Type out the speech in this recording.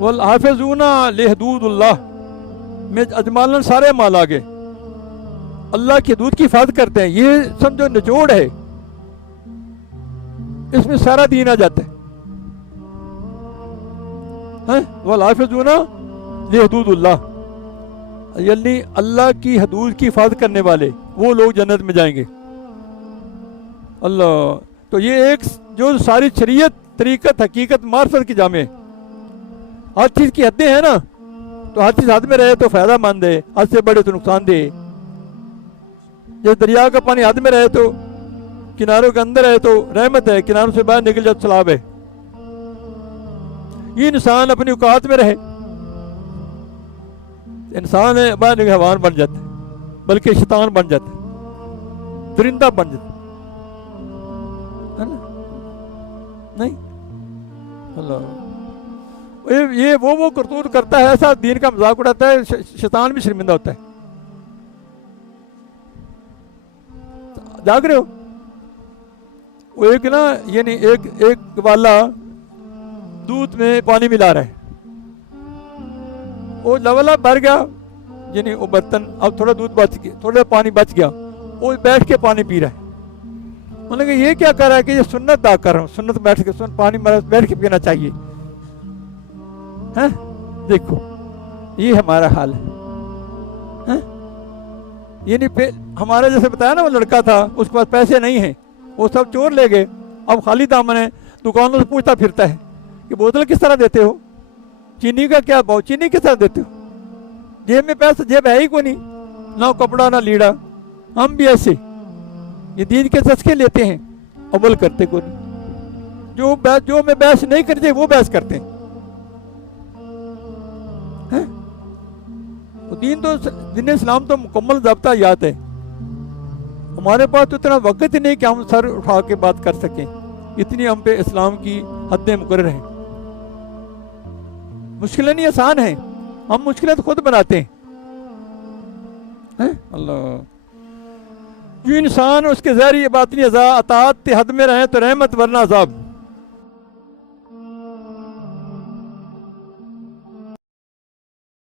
والحافظون لحدود اللہ میں اجمالن سارے مال آگے اللہ کی حدود کی حفاظت کرتے ہیں. یہ سمجھو نچوڑ ہے, اس میں سارا دین آ جاتا ہے. والحافظون لحدود اللہ, یعنی اللہ کی حدود کی حفاظت کرنے والے وہ لوگ جنت میں جائیں گے. اللہ, تو یہ ایک جو ساری شریعت, طریقت, حقیقت, معرفت کی جامع ہے. ہر چیز کی حدیں ہیں نا, تو ہر چیز حد میں رہے تو فائدہ مند ہے, حد سے بڑے تو نقصان دہ. جیسے دریا کا پانی حد میں رہے تو کناروں کے اندر ہے تو رحمت ہے, کناروں سے باہر نکل جائے تو سلاب ہے. یہ انسان اپنی اوقات میں رہے, انسان ہے باہر نکل حیوان بن جاتا ہے, بلکہ شیطان بن جاتا ہے, درندہ بن جاتا ہے نا. نہیں اللہ, یہ وہ کرتوت کرتا ہے, ایسا دین کا مذاق اڑاتا ہے, شیطان بھی شرمندہ ہوتا ہے. جاگ رہے ہو؟ وہ ایک نا, یعنی ایک والا دودھ میں پانی ملا رہا ہے, وہ لولا بھر گیا, یعنی وہ برتن, اب تھوڑا دودھ بچ گیا, تھوڑا پانی بچ گیا, وہ بیٹھ کے پانی پی رہا ہے. انہوں نے کہا یہ کیا کر رہا ہے؟ کہ یہ سنت ادا کر رہا ہوں, سنت بیٹھ کے پانی بیٹھ کے پینا چاہیے. دیکھو یہ ہمارا حال ہے. یعنی ہمارا جیسے بتایا نا, وہ لڑکا تھا, اس کے پاس پیسے نہیں ہیں, وہ سب چور لے گئے, اب خالی دامن ہے, دکانوں سے پوچھتا پھرتا ہے کہ بوتل کس طرح دیتے ہو, چینی کا کیا بھاؤ, چینی کس طرح دیتے ہو, جیب میں پیسہ, جیب ہے ہی کوئی نہیں, نہ کپڑا نہ لیڑا. ہم بھی ایسے یہ دین کے تذکرے لیتے ہیں, عمل کرتے کوئی نہیں. جو میں بحث نہیں کرتے وہ بحث کرتے ہیں. دین تو, دین اسلام تو مکمل ضابطہ یاد ہے. ہمارے پاس تو اتنا وقت ہی نہیں کہ ہم سر اٹھا کے بات کر سکیں, اتنی ہم پہ اسلام کی حدیں مقرر ہیں. مشکلیں نہیں, آسان ہیں, ہم مشکلیں تو خود بناتے ہیں. اللہ, جو انسان اس کے ظاہری باطنی اطاعت حد میں رہیں تو رحمت ورنہ عذاب.